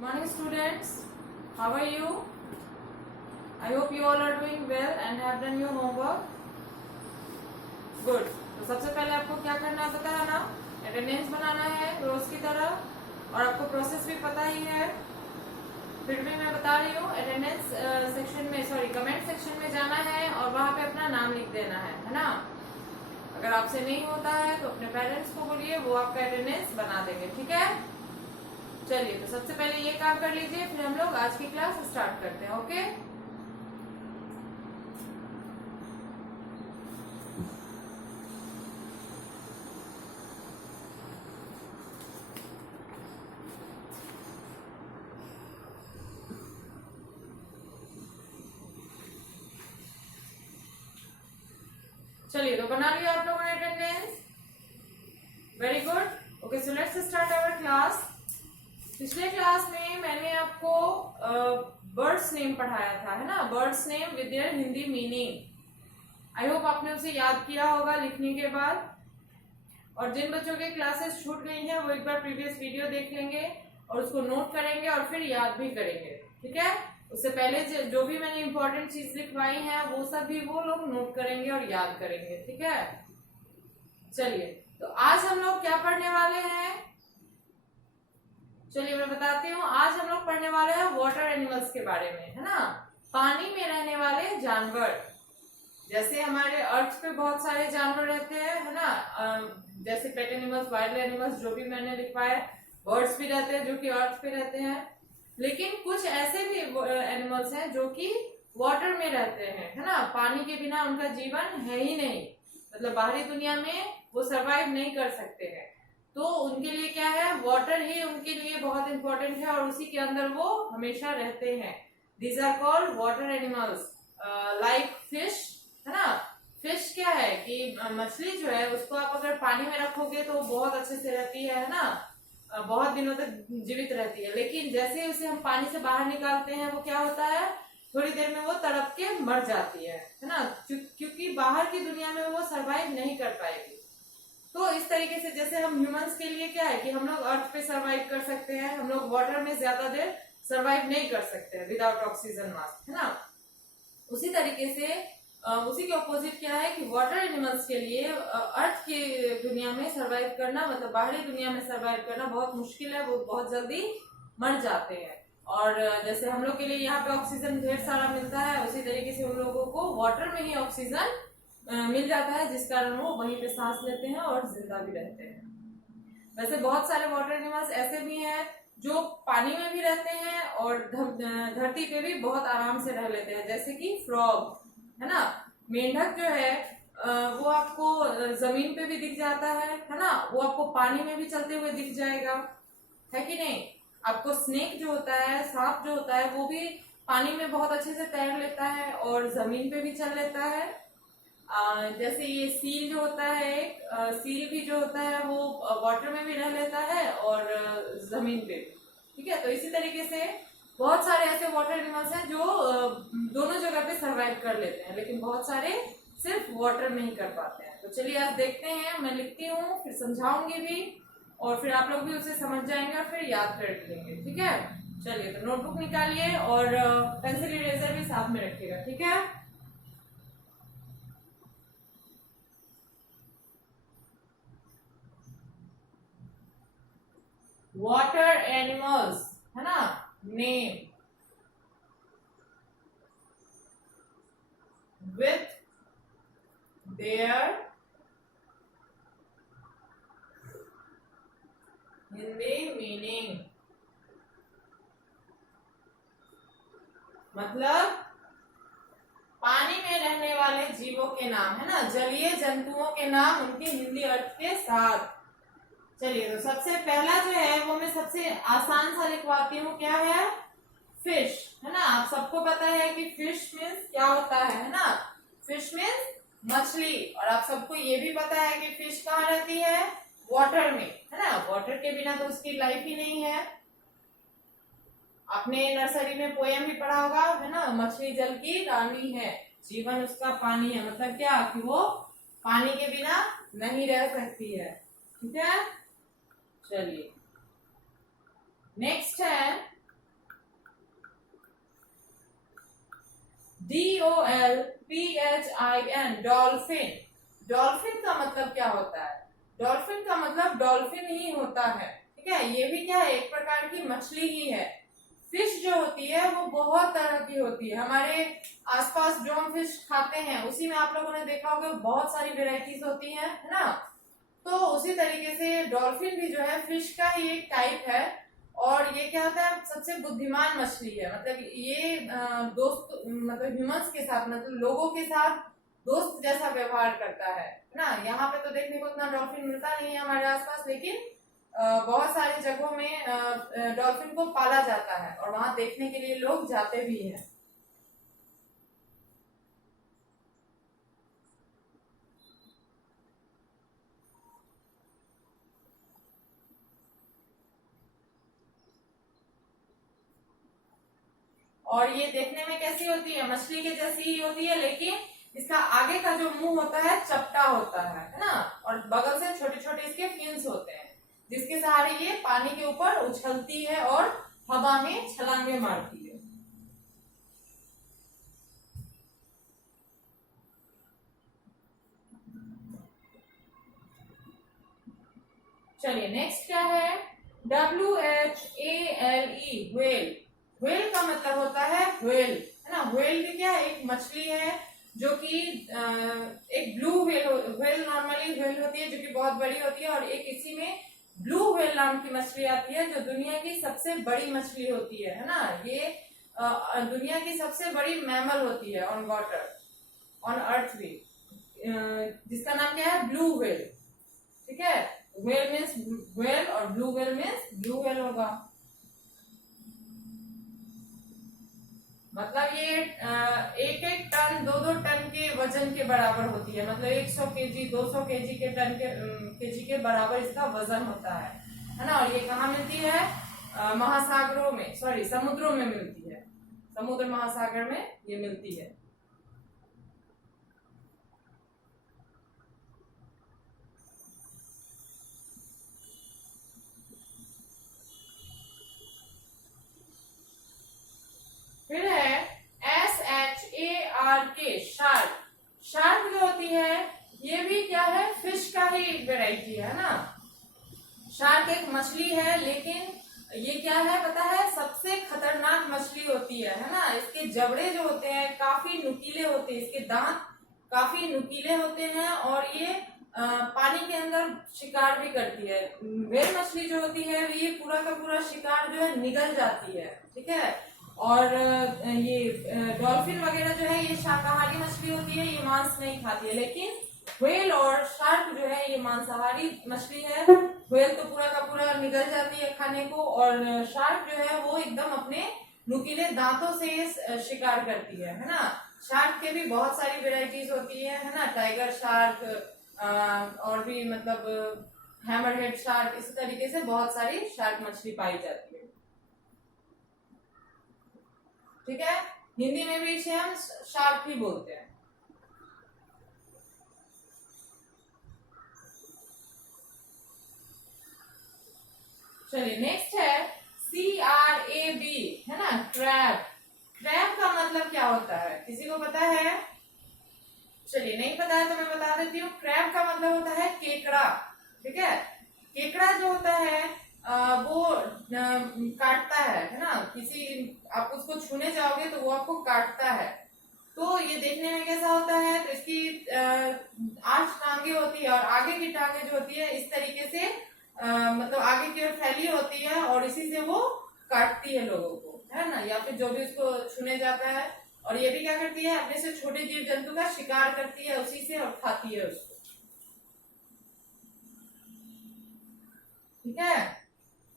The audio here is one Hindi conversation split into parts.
Morning students, how are you? I hope you all are doing well and have done your homework. Good. तो सबसे पहले आपको क्या करना है पता है ना, अटेंडेंस बनाना है रोज की तरह और आपको प्रोसेस भी पता ही है। फिर भी मैं बता रही हूँ, अटेंडेंस सेक्शन में कमेंट सेक्शन में जाना है और वहां पे अपना नाम लिख देना है ना। अगर आपसे नहीं होता है तो अपने पेरेंट्स को बोलिए, वो आपका अटेंडेंस बना देंगे, ठीक है। चलिए तो सबसे पहले ये काम कर लीजिए, फिर हम लोग आज की क्लास स्टार्ट करते हैं। ओके, चलिए तो बना लिया आप लोगों ने attendance. Very good. Okay, so let's start our class. पिछले क्लास में मैंने आपको बर्ड्स नेम पढ़ाया था, है ना, birds name with their Hindi meaning. I hope आपने उसे याद किया होगा लिखने के बाद। और जिन बच्चों के क्लासेस छूट गई हैं वो एक बार प्रीवियस वीडियो देख लेंगे और उसको नोट करेंगे और फिर याद भी करेंगे, ठीक है। उससे पहले जो भी मैंने इंपॉर्टेंट चीज लिखवाई है वो सब भी वो लोग नोट करेंगे और याद करेंगे, ठीक है। चलिए तो आज हम लोग क्या पढ़ने वाले हैं, चलिए मैं बताती हूँ। आज हम लोग पढ़ने वाले हैं वाटर एनिमल्स के बारे में, है ना, पानी में रहने वाले जानवर। जैसे हमारे अर्थ पे बहुत सारे जानवर रहते हैं, है ना, जैसे पेट एनिमल्स, वाइल्ड एनिमल्स, जो भी मैंने लिखवाया। बर्ड्स भी रहते हैं जो कि अर्थ पे रहते हैं, लेकिन कुछ ऐसे भी एनिमल्स हैं जो कि वाटर में रहते हैं, है ना। पानी के बिना उनका जीवन है ही नहीं, मतलब बाहरी दुनिया में वो सरवाइव नहीं कर सकते हैं। तो उनके लिए क्या है, वाटर ही उनके लिए बहुत इंपॉर्टेंट है और उसी के अंदर वो हमेशा रहते हैं। These are called water animals, like fish, है ना। फिश क्या है कि मछली जो है उसको आप अगर पानी में रखोगे तो बहुत अच्छे से रहती है ना, बहुत दिनों तक जीवित रहती है। लेकिन जैसे उसे हम पानी से बाहर निकालते हैं वो क्या होता है, थोड़ी देर में वो तड़प के मर जाती है ना, क्योंकि बाहर की दुनिया में वो सरवाइव नहीं कर पाएगी। तो इस तरीके से जैसे हम ह्यूमंस के लिए क्या है कि हम लोग अर्थ पे सरवाइव कर सकते हैं, हम लोग वाटर में ज्यादा देर सरवाइव नहीं कर सकते हैं विदाउट ऑक्सीजन मास्क, है ना। उसी तरीके से उसी के ऑपोजिट क्या है कि वाटर एनिमल्स के लिए अर्थ की दुनिया में सरवाइव करना, मतलब बाहरी दुनिया में सरवाइव करना बहुत मुश्किल है, वो बहुत जल्दी मर जाते हैं। और जैसे हम लोग के लिए यहाँ पे ऑक्सीजन ढेर सारा मिलता है, उसी तरीके से उन लोगों को वाटर में ही ऑक्सीजन मिल जाता है, जिस कारण वो वहीं पे सांस लेते हैं और जिंदा भी रहते हैं। वैसे बहुत सारे वाटर एनिमल्स ऐसे भी हैं जो पानी में भी रहते हैं और धरती पे भी बहुत आराम से रह लेते हैं, जैसे कि फ्रॉग, है ना। मेंढक जो है वो आपको जमीन पे भी दिख जाता है ना, वो आपको पानी में भी चलते हुए दिख जाएगा, है कि नहीं। आपको स्नेक जो होता है, सांप जो होता है, वो भी पानी में बहुत अच्छे से तैर लेता है और जमीन पे भी चल लेता है। जैसे ये सील जो होता है, सील भी जो होता है वो वाटर में भी रह लेता है और जमीन पे भी, ठीक है। तो इसी तरीके से बहुत सारे ऐसे वाटर एनिमल्स हैं जो दोनों जगह पे सरवाइव कर लेते हैं, लेकिन बहुत सारे सिर्फ वाटर में ही कर पाते हैं। तो चलिए आज देखते हैं, मैं लिखती हूँ फिर समझाऊंगी भी और फिर आप लोग भी उसे समझ जाएंगे और फिर याद कर लेंगे, ठीक है। चलिए तो नोटबुक निकालिए और पेंसिल इरेजर भी साथ में रखिएगा, ठीक है। वाटर एनिमल्स, है ना, name with their Hindi meaning, मतलब पानी में रहने वाले जीवों के नाम, है ना, जलीय जंतुओं के नाम उनके हिंदी अर्थ के साथ। चलिए तो सबसे पहला जो है वो मैं सबसे आसान सा लिखवाती हूँ, क्या है, फिश, है ना। आप सबको पता है कि फिश मीन्स क्या होता है ना, फिश मीन्स मछली। और आप सबको ये भी पता है कि फिश कहाँ रहती है, वाटर में, है ना। वाटर के बिना तो उसकी लाइफ ही नहीं है। आपने नर्सरी में पोयम भी पढ़ा होगा, है ना, मछली जल की रानी है, जीवन उसका पानी है, मतलब क्या कि वो पानी के बिना नहीं रह सकती है, ठीक है। चलिए नेक्स्ट है DOLPHIN, डॉल्फिन। डॉल्फिन का मतलब क्या होता है? डॉल्फिन का मतलब डॉल्फिन ही होता है, ठीक है। ये भी क्या है, एक प्रकार की मछली ही है। फिश जो होती है वो बहुत तरह की होती है। हमारे आसपास जो हम फिश खाते हैं उसी में आप लोगों ने देखा होगा बहुत सारी वेराइटीज होती हैं, है ना। तो उसी तरीके से डॉल्फिन भी जो है फिश का ही एक टाइप है। और ये क्या होता है, सबसे बुद्धिमान मछली है। मतलब ये दोस्त, मतलब ह्यूमंस के साथ, मतलब लोगों के साथ दोस्त जैसा व्यवहार करता है ना। यहाँ पे तो देखने को उतना डॉल्फिन मिलता नहीं है हमारे आसपास, लेकिन बहुत सारी जगहों में डॉल्फिन को पाला जाता है और वहां देखने के लिए लोग जाते भी हैं। और ये देखने में कैसी होती है, मछली के जैसी ही होती है, लेकिन इसका आगे का जो मुंह होता है चपटा होता है ना। और बगल से छोटे छोटे इसके फिन्स होते हैं, जिसके सहारे ये पानी के ऊपर उछलती है और हवा में छलांगे मारती है। चलिए नेक्स्ट क्या है, WHALE, व्हेल। व्हेल का मतलब होता है व्हेल, है ना। व्हेल भी क्या है, एक मछली है जो कि एक blue whale, whale normally whale होती है जो कि बहुत बड़ी होती है, और एक इसी में ब्लू व्हेल नाम की मछली आती है जो दुनिया की सबसे बड़ी मछली होती है ना। ये दुनिया की सबसे बड़ी मैमल होती है ऑन वाटर, ऑन अर्थ भी, जिसका नाम क्या है, ब्लू व्हेल, ठीक है। व्हेल मीन्स व्हेल और blue whale means blue whale होगा। मतलब ये एक एक टन, दो दो टन के वजन के बराबर होती है। मतलब 100 केजी, 200 केजी के टन के केजी के बराबर इसका वजन होता है ना। और ये कहाँ मिलती है, महासागरों में, सॉरी समुद्रों में मिलती है। समुद्र महासागर में ये मिलती है। फिर है SHARK, शार्क। शार्क जो होती है ये भी क्या है, फिश का ही एक वेराइटी है ना। शार्क एक मछली है, लेकिन ये क्या है पता है, सबसे खतरनाक मछली होती है ना। इसके जबड़े जो होते हैं काफी नुकीले होते हैं, इसके दांत काफी नुकीले होते हैं, और ये पानी के अंदर शिकार भी करती है। व्हेल मछली जो होती है ये पूरा का पूरा शिकार जो है निगल जाती है, ठीक है। और ये डॉल्फिन वगैरह जो है ये शाकाहारी मछली होती है, ये मांस नहीं खाती है। लेकिन व्हेल और शार्क जो है ये मांसाहारी मछली है। व्हेल तो पूरा का पूरा निगल जाती है खाने को, और शार्क जो है वो एकदम अपने नुकीले दांतों से शिकार करती है ना। शार्क के भी बहुत सारी वेराइटीज होती है ना। टाइगर शार्क, और भी मतलब हैमरहेड शार्क, इसी तरीके से बहुत सारी शार्क मछली पाई जाती है, ठीक है। हिंदी में भी इसे हम शार्क ही बोलते हैं। चलिए नेक्स्ट है CRAB, है ना, क्रैब। क्रैब का मतलब क्या होता है, किसी को पता है? चलिए नहीं पता है तो मैं बता देती हूँ। क्रैब का मतलब होता है केकड़ा, ठीक है। केकड़ा जो होता है वो काटता है ना। किसी, आप उसको छूने जाओगे तो वो आपको काटता है। तो ये देखने में कैसा होता है, तो इसकी 8 टांगे होती है, और आगे की टांगे जो होती है इस तरीके से मतलब आगे की ओर फैली होती है, और इसी से वो काटती है लोगों को, है ना, या फिर जो भी उसको छूने जाता है। और ये भी क्या करती है, अपने से छोटे जीव जंतु का शिकार करती है उसी से, और खाती है उसको, ठीक है।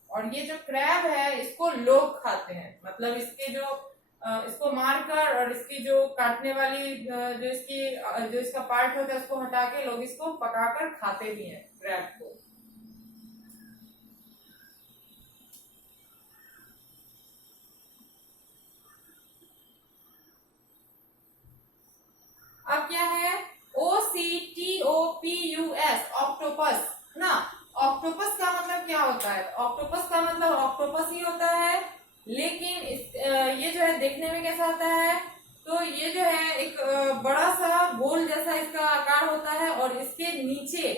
और ये जो क्रैब है इसको लोग खाते हैं, मतलब इसके जो इसको मारकर और इसकी जो काटने वाली जो इसका पार्ट होता है उसको हटा के लोग इसको पकाकर खाते भी हैं, क्रैब को। अब क्या है, OCTOPUS, ऑक्टोपस ना। ऑक्टोपस का मतलब क्या होता है, ऑक्टोपस का मतलब ऑक्टोपस ही होता है, लेकिन ये जो है देखने में कैसा होता है, तो तो ये जो है एक बड़ा सा गोल जैसा इसका आकार होता है, और इसके नीचे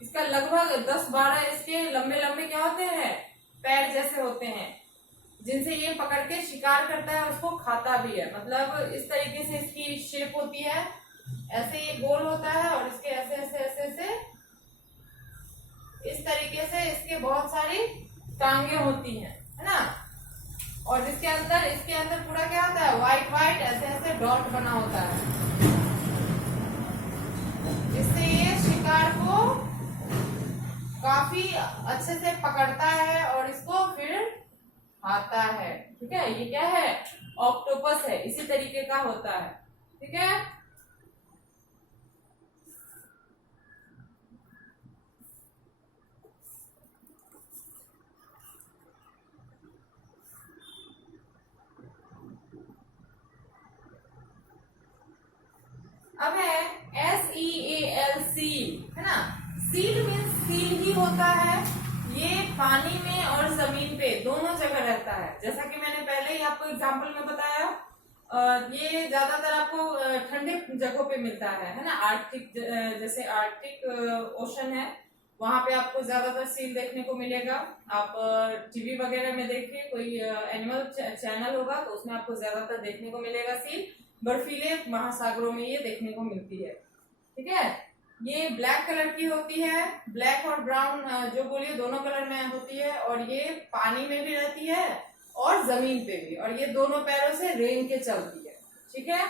इसका लगभग 10-12 इसके लंबे लंबे क्या होते हैं, पैर जैसे होते हैं, जिनसे ये पकड़ के शिकार करता है, उसको खाता भी है। मतलब इस तरीके से इसकी शेप होती है, ऐसे ये गोल होता है, और इसके ऐसे ऐसे ऐसे ऐसे इस तरीके से इसके बहुत सारी टांगे होती हैं, है ना। और इसके अंदर पूरा क्या होता है, व्हाइट व्हाइट ऐसे ऐसे डॉट बना होता है, जिससे ये शिकार को काफी अच्छे से पकड़ता है और इसको फिर खाता है। ठीक है, ये क्या है, ऑक्टोपस है, इसी तरीके का होता है। ठीक है, अब है SEAL, सील, है ना। सील मीन्स सील ही होता है, ये पानी में और जमीन पे दोनों जगह रहता है। जैसा कि मैंने पहले ही आपको एग्जाम्पल में बताया, ये ज्यादातर आपको ठंडे जगहों पे मिलता है ना। आर्कटिक, जैसे आर्कटिक ओशन है, वहां पे आपको ज्यादातर सील देखने को मिलेगा। आप टीवी वगैरह में देखिए, कोई एनिमल चैनल होगा तो उसमें आपको ज्यादातर देखने को मिलेगा सील। बर्फीले महासागरों में ये देखने को मिलती है। ठीक है, ये ब्लैक कलर की होती है, ब्लैक और ब्राउन जो बोलिए दोनों कलर में होती है, और ये पानी में भी रहती है और जमीन पे भी, और ये दोनों पैरों से रेंग के चलती है। ठीक है,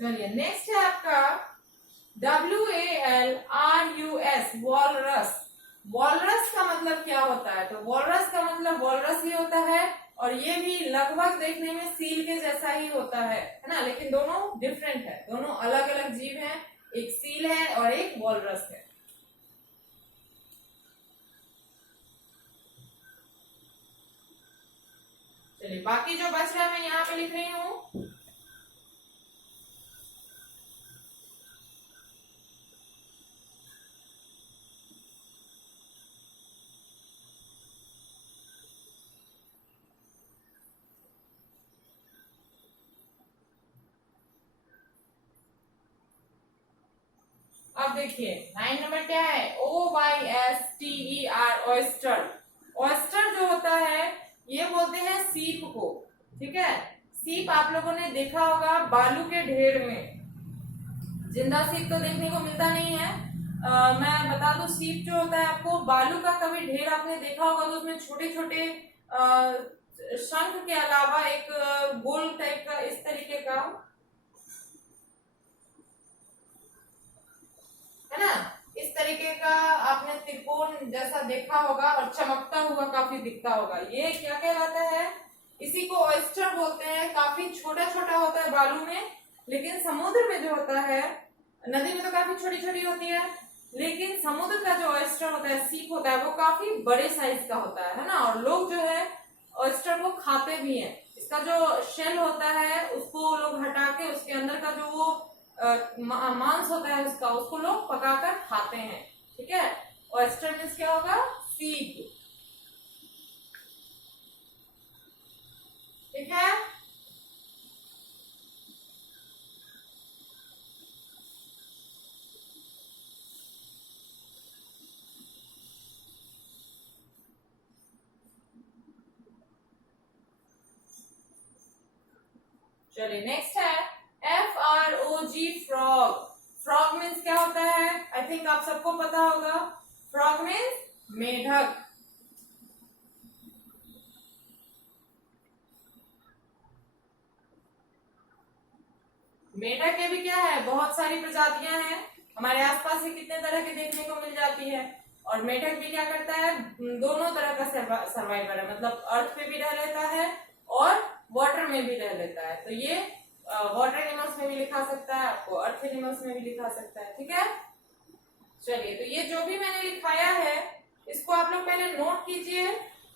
चलिए नेक्स्ट है आपका WALRUS, वॉलरस। वॉलरस का मतलब क्या होता है, तो वॉलरस का मतलब वॉलरस ही होता है, और ये भी लगभग देखने में सील के जैसा ही होता है ना। लेकिन दोनों डिफरेंट है, दोनों अलग अलग जीव हैं, एक सील है और एक वॉलरस है। चलिए बाकी जो बच रहा है मैं यहाँ पे लिख रही हूँ। अब देखिए 9 नंबर क्या है, OYSTER, ऑयस्टर। ऑयस्टर जो होता है ये बोलते हैं सीप को। ठीक है, सीप आप लोगों ने देखा होगा बालू के ढेर में, जिंदा सीप तो देखने को मिलता नहीं है। मैं बता दूं, सीप जो होता है, आपको बालू का कभी ढेर आपने देखा होगा तो उसमें छोटे छोटे शंख के अलावा एक गोल टाइप का इस तरीके का, है ना, इस तरीके का आपने त्रिकोण जैसा देखा होगा, और चमकता हुआ काफी दिखता होगा। ये क्या कहलाता है, इसी को ऑयस्टर बोलते हैं। काफी छोटा छोटा होता है बालू में, लेकिन समुद्र में जो होता है, नदी में तो काफी छोटी छोटी होती है, लेकिन समुद्र का जो ऑयस्टर होता है, सीप होता है, वो काफी बड़े साइज का होता है ना। और लोग जो है ऑयस्टर को खाते भी हैं। इसका जो शेल होता है उसको लोग हटा के उसके अंदर का जो वो मांस होता है उसका, उसको लोग पकाकर खाते हैं। ठीक है, ऑयस्टर मीन्स क्या होगा, सीप। ठीक है, चलिए नेक्स्ट है FROG, फ्रॉग। फ्रॉग मीन्स क्या होता है, आई थिंक आप सबको पता होगा। फ्रॉग मीन्स मेढक। मेढक के भी क्या है, बहुत सारी प्रजातियां हैं, हमारे आसपास ही कितने तरह के देखने को मिल जाती है। और मेढक भी क्या करता है, दोनों तरह का सर्वाइवर है, मतलब अर्थ पे भी रह लेता है और वाटर में भी रह लेता है। तो ये वाटर एनिमल्स में भी लिखा सकता है, आपको अर्थ एनिमल्स में भी लिखा सकता है। ठीक है, चलिए तो ये जो भी मैंने लिखाया है इसको आप लोग पहले नोट कीजिए,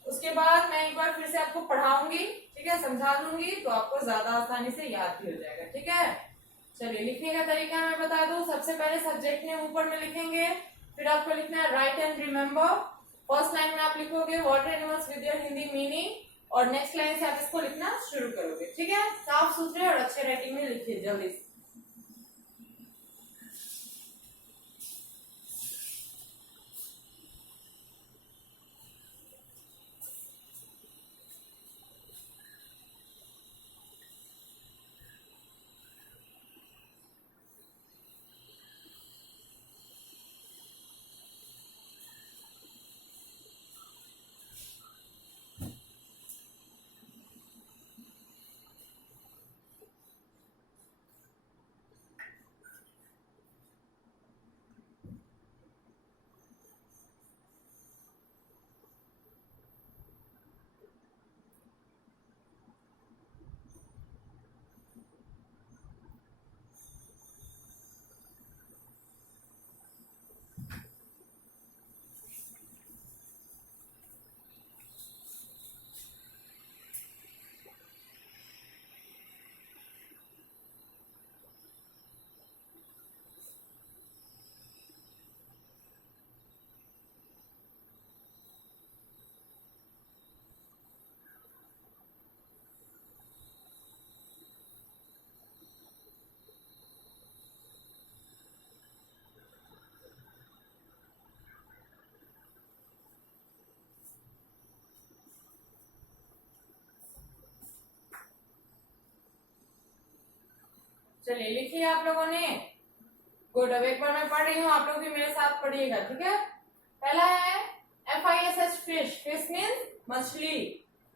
उसके बाद मैं एक बार फिर से आपको पढ़ाऊंगी। ठीक है, समझा दूंगी, तो आपको ज्यादा आसानी से याद भी हो जाएगा। ठीक है, चलिए लिखने का तरीका मैं बता दूं। सबसे पहले सब्जेक्ट नेम ऊपर में लिखेंगे, फिर आपको लिखना है right and remember. First line में आप लिखोगे water animals with your Hindi meaning, और नेक्स्ट लाइन से आप इसको लिखना शुरू करोगे। ठीक है, साफ सुथरे और अच्छे राइटिंग में लिखिए जल्दी से। चलिए लिखिए आप लोगों ने। गुड, अब एक बार मैं पढ़ रही हूँ, आप लोग भी मेरे साथ पढ़िएगा। ठीक है, पहला है FISH फिश, फिश मीन्स मछली।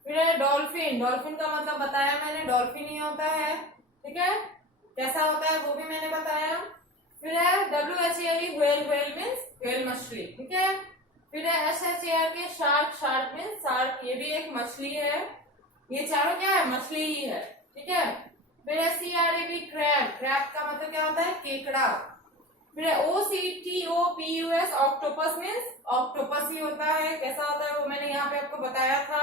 फिर है डॉल्फिन, डॉल्फिन का मतलब बताया मैंने, डॉल्फिन ही होता है। ठीक है, कैसा होता है वो भी मैंने बताया। फिर है WHALE whale, whale means whale मछली। ठीक है, फिर है SHARK shark, shark means shark, ये भी एक मछली है। ये चारों क्या है, मछली ही है। ठीक है, फिर है CRAB क्रैब, क्रैब का मतलब क्या होता है, केकड़ा। फिर है OCTOPUS ऑक्टोपस मीन्स ऑक्टोपस ही होता है। कैसा होता है वो मैंने यहाँ पे आपको बताया था।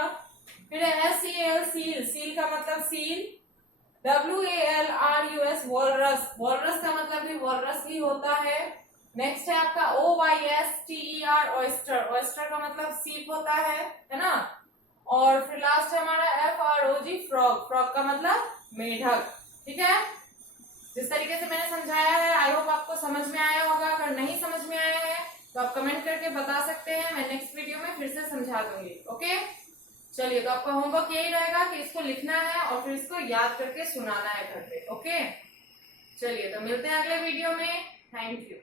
फिर है SEAL सील, सील का मतलब सील। WALRUS वॉलरस, वॉलरस का मतलब भी वॉलरस ही होता है। नेक्स्ट है आपका OYSTER ऑयस्टर, ऑयस्टर का मतलब सीप होता है ना। और फिर लास्ट है हमारा FROG फ्रॉग, फ्रॉग का मतलब मेढक। ठीक है, जिस तरीके से मैंने समझाया है आई होप आपको समझ में आया होगा। अगर नहीं समझ में आया है तो आप कमेंट करके बता सकते हैं, मैं नेक्स्ट वीडियो में फिर से समझा दूंगी। ओके, चलिए तो आपका होमवर्क यही रहेगा कि इसको लिखना है और फिर इसको याद करके सुनाना है घर पे। ओके, चलिए तो मिलते हैं अगले वीडियो में। Thank you.